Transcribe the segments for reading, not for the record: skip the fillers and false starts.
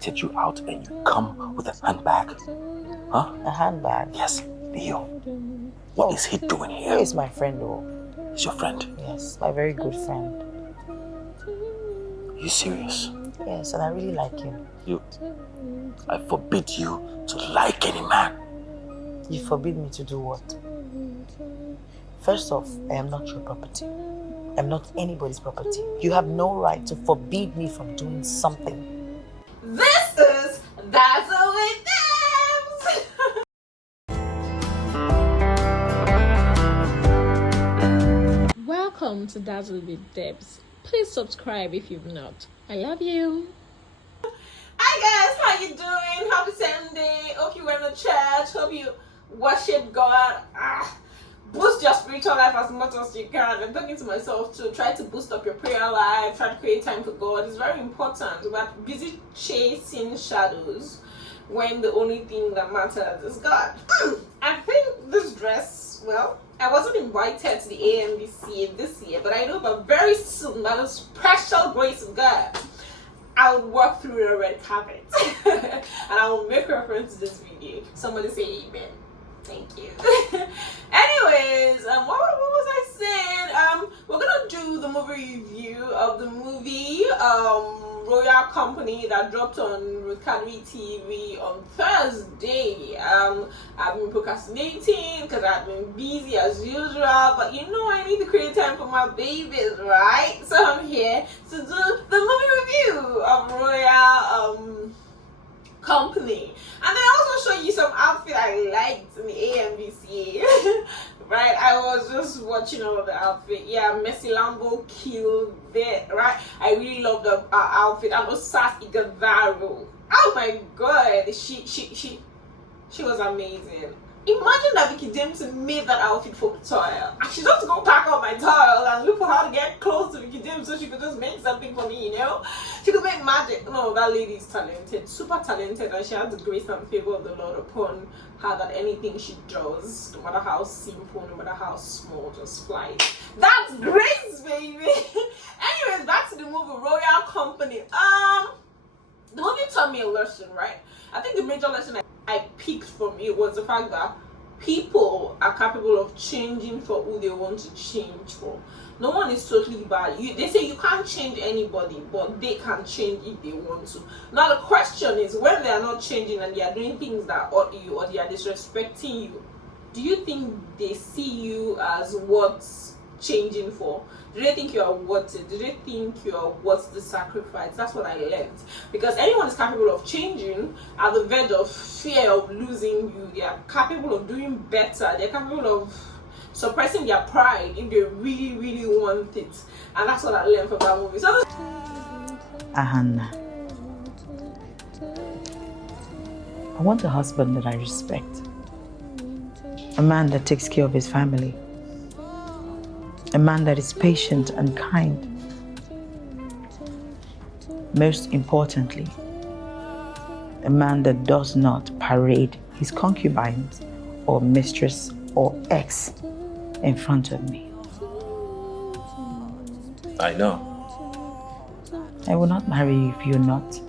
Take you out and you come with a handbag. Huh? A handbag? Yes, Leo. What is he doing here? He is my friend, though. He's your friend? Yes, my very good friend. Are you serious? Yes, and I really like him. I forbid you to like any man. You forbid me to do what? First off, I am not your property. I'm not anybody's property. You have no right to forbid me from doing something. This is Dazzle with Debs. Welcome to Dazzle with Debs. Please subscribe if you've not. I love you. Hi guys, how you doing? Happy Sunday. Hope you went to church. Hope you worship God. Boost your spiritual life as much as you can. I'm talking to myself too. Try to boost up your prayer life. Try to create time for God. It's very important. We're busy chasing shadows when the only thing that matters is God. I think this dress, well, I wasn't invited to the AMVCA this year, but I know that very soon, by the special grace of God, I would walk through the red carpet and I will make reference to this video. Somebody say amen. Thank you. Anyways, what was I saying? We're gonna do the movie review of the movie Royal Company that dropped on Rukadri TV on Thursday. I've been procrastinating because I've been busy as usual, but you know I need to create time for my babies, right? So I'm here to do the movie review of Royal Company, and then also show you some outfit I liked in the AMVCA. Right, I was just watching all of the outfit. Yeah, Messi Lambo killed it. Right, I really love the outfit. And Osas Igavaro. Oh my god, she was amazing. Imagine that Vicky Jameson made that outfit for Victoria. She just go pack up my towel and look for how to get close to Vicky Jameson so she could just make something for me, you know? She could make magic. No, that lady is talented, super talented, and she has the grace and favor of the Lord upon her that anything she does, no matter how simple, no matter how small, just flies. That's grace, baby! Anyways, back to the movie Royal Company. The movie taught me a lesson, right? I think the major lesson I picked from it was the fact that people are capable of changing for who they want to change for. No one is totally bad. They say you can't change anybody, but they can change if they want to. Now the question is, when they are not changing and they are doing things that hurt you or they are disrespecting you, do you think they see you as what's changing for? Do they think you are worth it? Do they think you are worth the sacrifice? That's what I learned. Because anyone is capable of changing at the verge of fear of losing you. They are capable of doing better. They're capable of suppressing their pride if they really, really want it. And that's what I learned from that movie. So Ahana, I want a husband that I respect. A man that takes care of his family. A man that is patient and kind. Most importantly, a man that does not parade his concubines or mistress or ex in front of me. I know. I will not marry you if you're not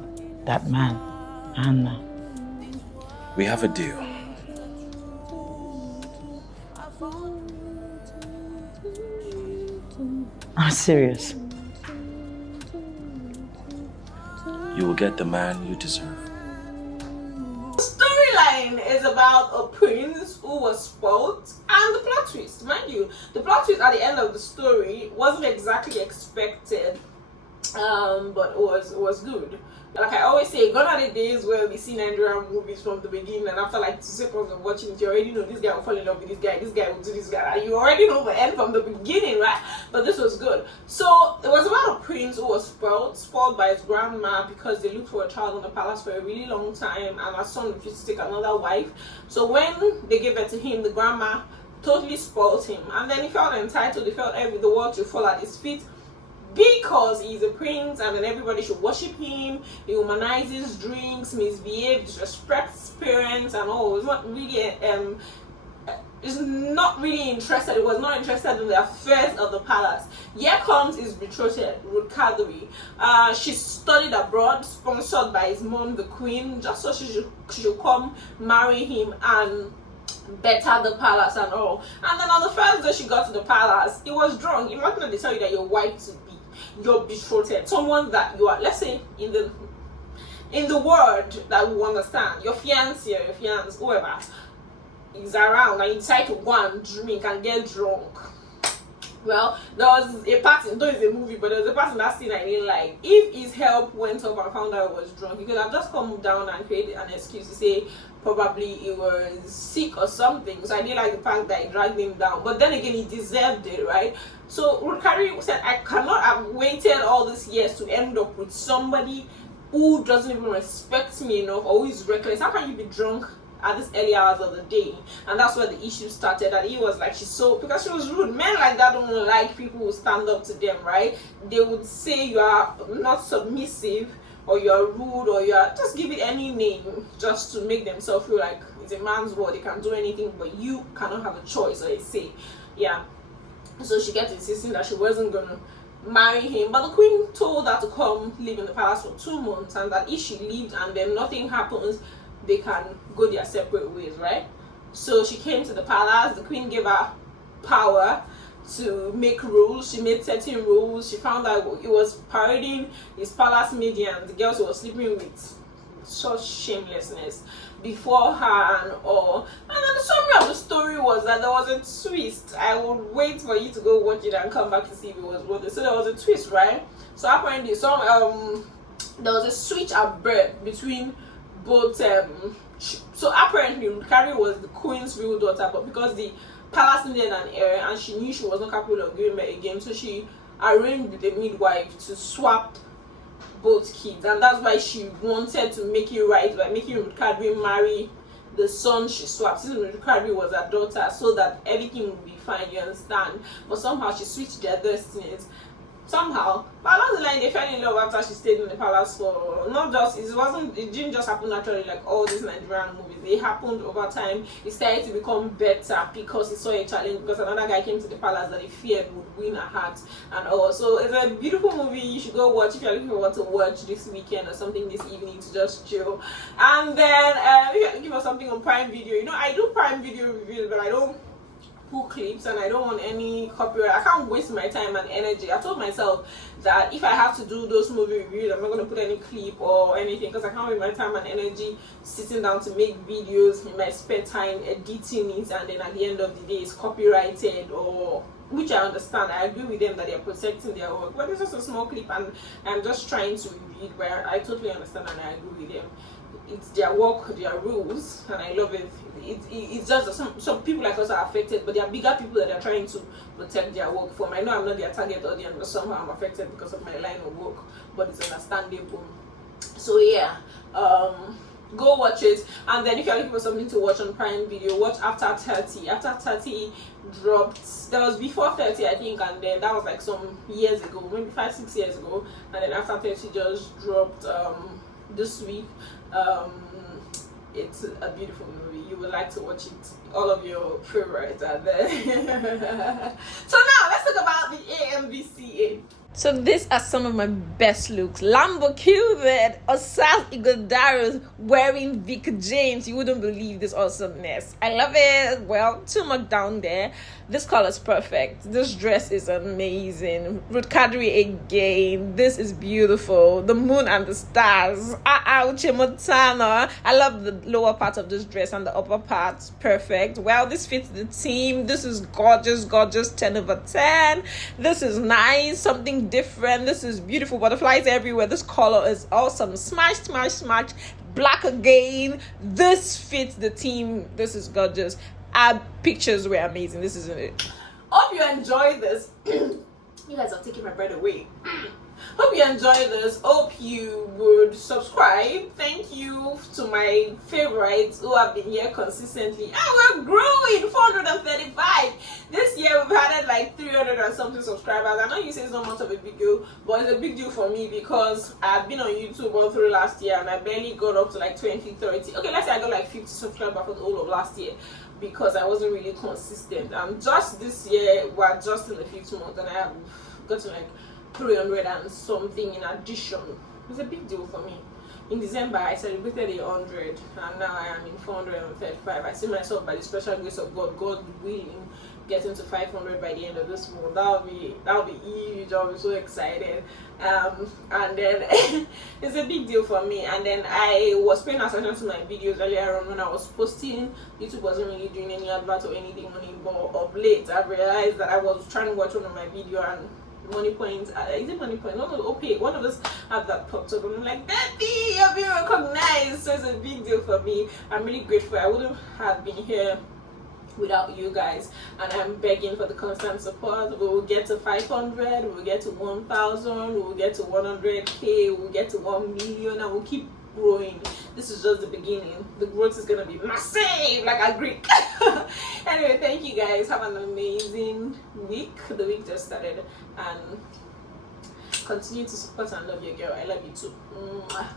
that man, Anna. We have a deal. I'm serious. You will get the man you deserve. the storyline is about a prince who was spoiled, and the plot twist, mind you, the plot twist at the end of the story wasn't exactly expected, but it was good. Like I always say, gone are the days where we see Nigerian movies from the beginning, and after like 2 seconds of watching it, you already know this guy will fall in love with this guy will do this guy, and you already know the end from the beginning, right? But this was good. So it was about a prince who was spoiled by his grandma because they looked for a child in the palace for a really long time, and her son refused to take another wife. So when they gave it to him, the grandma totally spoiled him, and then he felt entitled. He felt the world should fall at his feet, because he's a prince, and then everybody should worship him. He humanizes, drinks, misbehaves, disrespects parents, and all. It's not really is not really interested. It was not interested in the affairs of the palace. Here comes his betrothed, Ruth Kadri. She studied abroad, sponsored by his mom, the queen, just so she should come marry him and better the palace and all. And then on the first day she got to the palace, he was drunk. Imagine that they tell you that your wife to be, your betrothed, someone that you are, let's say in the word that we understand, your fiancé or your fiancé, whoever is around, and you decide to go and drink and get drunk. Well, there was a part, though it's a movie, but there was a part in that scene I didn't like. If his help went up and found out he was drunk, he could have just come down and created an excuse to say probably he was sick or something. So I didn't like the fact that he dragged him down. But then again, he deserved it, right? So Rukari said, I cannot have waited all these years to end up with somebody who doesn't even respect me enough or who is reckless. How can you be drunk at this early hours of the day? And that's where the issue started. And he was like, she's so, because she was rude. Men like that don't like people who stand up to them, right? They would say you are not submissive, or you're rude, or you're, just give it any name just to make themselves feel like it's a man's world, they can do anything, but you cannot have a choice or a say. Yeah. So she kept insisting that she wasn't gonna marry him, but the queen told her to come live in the palace for 2 months, and that if she lived and then nothing happens, they can go their separate ways, right? So she came to the palace. The queen gave her power to make rules. She made certain rules. She found out he was parading his palace media and the girls who were sleeping with such shamelessness before her and all. And then the summary of the story was that there was a twist. I would wait for you to go watch it and come back to see if it was worth it. So there was a twist, right? So apparently there was a switch at birth between both. So apparently Carrie was the queen's real daughter, but because the palace needed an heir and she knew she was not capable of giving birth again, so she arranged with the midwife to swap both kids, and that's why she wanted to make it right by making Ruth Kadri marry the son she swapped, since Ruth Kadri was her daughter, so that everything would be fine, you understand? But somehow she switched their destinies. Somehow, but along the line, they fell in love after she stayed in the palace for not just, it didn't just happen naturally like all these Nigerian movies. It happened over time. It started to become better because he saw a challenge, because another guy came to the palace that he feared would win her heart and all. So it's a beautiful movie. You should go watch if you're looking for what to watch this weekend or something this evening to just chill. And then if you're looking for something on Prime Video, you know I do Prime Video reviews, but I don't pull clips and I don't want any copyright. I can't waste my time and energy. I told myself that if I have to do those movie reviews, I'm not going to put any clip or anything, because I can't waste my time and energy sitting down to make videos in my spare time, editing it, and then at the end of the day it's copyrighted, or which I understand. I agree with them that they're protecting their work, but it's just a small clip and I'm just trying to review it, where I totally understand and I agree with them. It's their work, their rules, and I love it. It's just that some people like us are affected, but there are bigger people that are trying to protect their work from. I know I'm not their target audience, but somehow I'm affected because of my line of work, but it's understandable. So yeah, go watch it. And then if you're looking for something to watch on Prime Video, watch After 30. After 30 dropped, that was before 30 I think, and then that was like some years ago, maybe 5-6 years ago, and then After 30 just dropped this week. It's a beautiful movie. You would like to watch it. All of your favorites are there. So now let's talk about the AMVCA. So these are some of my best looks. Lambo Cupid, Osas Igodaros wearing Vic James. You wouldn't believe this awesomeness. I love it. Well, too much down there. This color is perfect. This dress is amazing. Ruth Kadri again. This is beautiful. The moon and the stars. Uchimotana. I love the lower part of this dress and the upper part. Perfect. Well, this fits the theme. This is gorgeous, gorgeous. 10 over 10. This is nice. Something different. This is beautiful. Butterflies everywhere. This color is awesome. Smash, smash, smash. Black again. This fits the theme. This is gorgeous. Our pictures were amazing. This isn't it. Hope you enjoyed this. You guys are taking my breath away. Hope you enjoyed this. Hope you would subscribe. Thank you to my favorites who have been here consistently. And we're growing, 435. This year we've added like 300 and something subscribers. I know you say it's not much of a big deal, but it's a big deal for me because I've been on YouTube all through last year and I barely got up to like 20, 30. Okay, let's say I got like 50 subscribers for the whole of last year because I wasn't really consistent. And just this year, we're just in the 5th month and I have gotten like 300 and something in addition. It's a big deal for me. In December I celebrated 100 and now I am in 435. I see myself, by the special grace of God willing, getting to 500 by the end of this month. That'll be huge. I'll be so excited. And then it's a big deal for me. And then I was paying attention to my videos earlier on when I was posting. YouTube wasn't really doing any advert or anything on it, but of late I realized that I was trying to watch one of my video and Money Point, is it Money Point? No, okay, one of us have that popped up and I'm like, Daddy, you're being recognized. So it's a big deal for me. I'm really grateful. I wouldn't have been here without you guys, and I'm begging for the constant support. We will get to 500, we will get to 1,000, we will get to 100k, we will get to 1 million, and we'll keep growing. This is just the beginning. The growth is gonna be massive, like a Greek. Anyway, thank you guys. Have an amazing week. The week just started, and continue to support and love your girl. I love you too. Mwah.